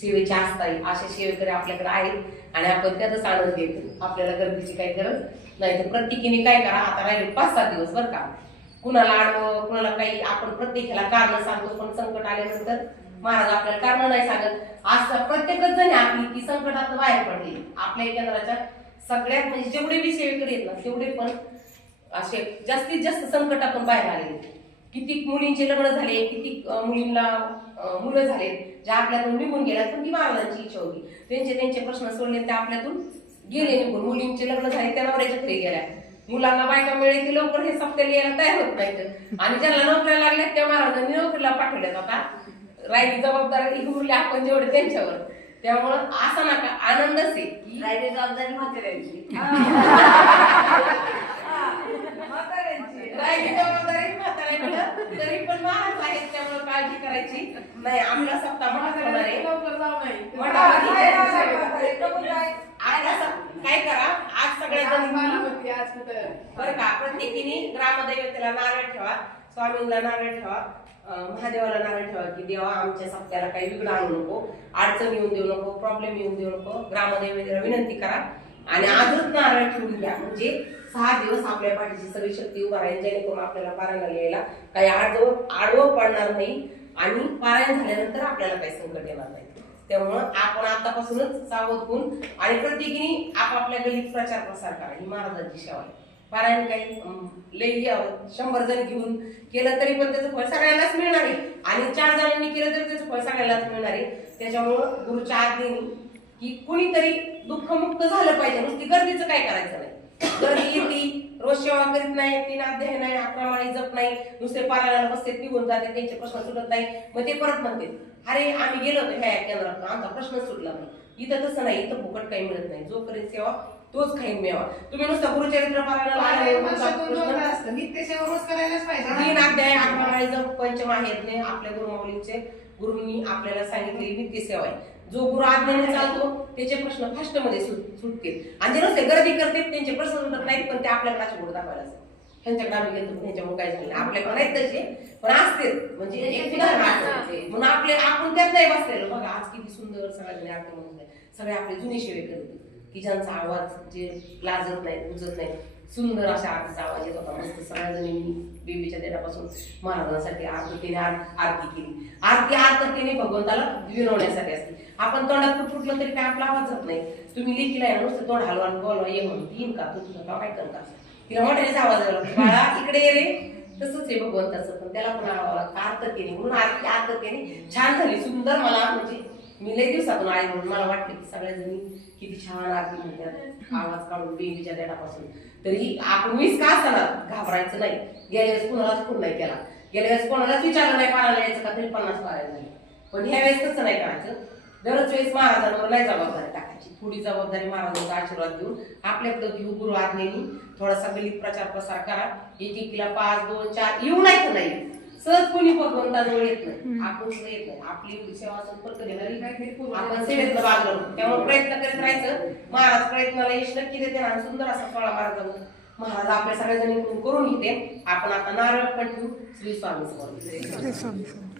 सेवेची आस्थाई असे सेवेकरी आपल्याकडे आहेत आणि आपण त्यातच आनंद घेतो. आपल्याला गर्दीची काही गरज नाही. तर प्रत्येकीने काय करा, आता राहिले 5-7 दिवस बरं का, कुणाला आडवं कुणाला काही, आपण प्रत्येकाला कारण सांगतो, पण संकट आल्यानंतर महाराज आपल्याला कारण नाही सांगत. आज प्रत्येकच जण आपली की संकटात बाहेर पडली. आपल्या केंद्राच्या सगळ्यात म्हणजे जेवढे बी सेवेकरी आहेत ना तेवढे पण असे जास्तीत जास्त संकटातून बाहेर आलेले. किती मुलींचे लग्न झाले, किती मुलींना मुलं झाले ज्या आपल्यातून निघून गेल्या, पण ती महाराजांची इच्छा होती त्यांचे प्रश्न सोडले, ते आपल्यातून गेले निघून. मुलींचे लग्न झाले त्या नवऱ्याच्या घरी गेल्या, मुलांना बायका मिळेल की लवकर हे सप्त्याला यायला तयार होत नाहीत, आणि ज्यांना नोकऱ्या लागल्या त्या महाराजांनी नोकरीला पाठवल्यात. आता राहिली जबाबदारी ही मुली आपण जेवढे त्यांच्यावर, त्यामुळं असा नका आनंदच आहे की राहिली जबाबदारी म्हाताऱ्यांची. राहिली जबाबदारी म्हाताऱ्याकडं, तरी पण महाराज आहेत त्यामुळे काळजी करायची नाही. आपला सप्ताह मोठा होणार आहे. काय करा, आज सगळ्या बरं का, प्रत्येकीने ग्रामदैवतेला नारळ ठेवा, स्वामींना नारळ ठेवा, महादेवाला नारळ ठेवा की देवा आमच्या सप्त्याला काही विघ्न आणू नको, अडचण येऊन देऊ नको, प्रॉब्लेम येऊन देऊ नको. ग्रामदैवतेला विनंती करा आणि आजच नारळ ठेवून घ्या, म्हणजे 6 दिवस आपल्या पाठीची सगळी शक्ती उभा राहील, जेणेकरून आपल्याला पारायणाला यायला काही आडवं पडणार नाही आणि पारायण झाल्यानंतर आपल्याला काही संकट येणार नाही. त्यामुळं आपण आतापासूनच सावध होऊन आणि प्रत्येकीने आपापल्या गल्लीत प्रचार प्रसार करा. ही महाराजांची सेवा आहे. पारायण काही लई 100 जण घेऊन केलं तरी पण त्याचं फळ सगळ्यांनाच मिळणार आहे, आणि 4 जणांनी केलं तरी त्याचं फळ सगळ्यांनाच मिळणार आहे. त्याच्यामुळं गुरुच्या आज्ञेने की कुणीतरी दुःखमुक्त झालं पाहिजे, नुसती गर्दीचं काय करायचं नाही. गर्दी येते, रोज सेवा करीत नाही, 3 अध्याय नाही, 11 माळी जप नाही, दुसरे पारायणाला बसते, निघून जाते, त्यांचे प्रश्न सुटत नाही. मग ते परत म्हणते अरे आम्ही गेलो होतो ह्या केंद्रात, आमचा प्रश्न सुटला नाही. इथं तसं नाही, इथं फुकट काही मिळत नाही. जो करेल सेवा तोच खाईन मेवा. तुम्ही नुसतं गुरुचरित्र पारायणाला नित्य सेवा रोज करायलाच पाहिजे. 3 अध्याय 11 माळी जप पंचमाहेतने आपल्या गुरुमाऊलींचे गुरूंनी आपल्याला सांगितलेली नित्य सेवा आहे. जो गुरु आज्ञेने चालतो त्याचे प्रश्न फास्ट मध्ये सुटतील, आणि जे नुसते गर्दी करते त्यांचे प्रश्न सुटत नाहीत, पण ते आपल्याकडे असे गोड दाखवायला असतात. त्यांच्याकडे आम्ही गेलो त्यांच्यामुळे काय झालं, आपल्याकडे नाहीत तसे पण असते. म्हणजे एक उदाहरण असते म्हणून आपण त्यात नाही बसलेलो. बघा आज किती सुंदर सगळ्यांनी आरती म्हणून सगळे आपले जुने सेवे करते की ज्यांचा आवाज जे लाजत नाही रुजत नाही, सुंदर अशा आरतीचा आवाज येत होता. मस्त सगळ्याजणी देवीच्या देण्यापासून महाराजांसाठी आरतीने आरती केली. आरती आर्ततेने भगवंताला विनवण्यासाठी असते. आपण तोंडात फुटलं तरी काय आपला आवाज जात नाही. तुम्ही लेखीला आहे नुसतं तोंड हलवा बोलवा ये म्हणून तीन का तू तुझा काय कर का, तिला मोठ्यानेच आवाज आला बाळा इकडे ये रे. तसंच आहे भगवंताचं, पण त्याला पण आर्ततेने म्हणून आरती आर्ततेने छान झाली, सुंदर. मला म्हणजे मी लई दिवसातून आहे म्हणून मला वाटतं की सगळ्याजणी किती छान आरती म्हणतात आवाज काढून देवीच्या देण्यापासून. तरी आपण वीस का असताना घाबरायचं नाही. गेल्या वेळेस कुणालाच फोन नाही केला, गेल्या वेळेस कोणालाच विचारलं नाही पारायला यायचं का, तरी 50 पारायण झाली. पण ह्या वेळेस तसं नाही करायचं. दरच वेळेस महाराजांवर नाही जबाबदारी टाकायची, थोडी जबाबदारी महाराजांचा आशीर्वाद देऊन आपल्याकडे घेऊ. गुरु आज्ञेने थोडासा गल्लीत प्रचार प्रसार करा. एकेकीला 5, 2, 4 येऊ नाही सहज कोणी भगवंताजवळ येत नाही, आपण सुद्धा येत नाही. आपली सेवा संपर्क देणारी आपण सेवेतलं बाजलं, त्यामुळे प्रयत्न करीत राहायचं. महाराज प्रयत्नाला यश नक्की देते आणि सुंदर असा फळा महाराज आपल्या सगळ्या जणी करून घेते. आपण आता नारळ पण ठेवू. श्री स्वामी समर्थ.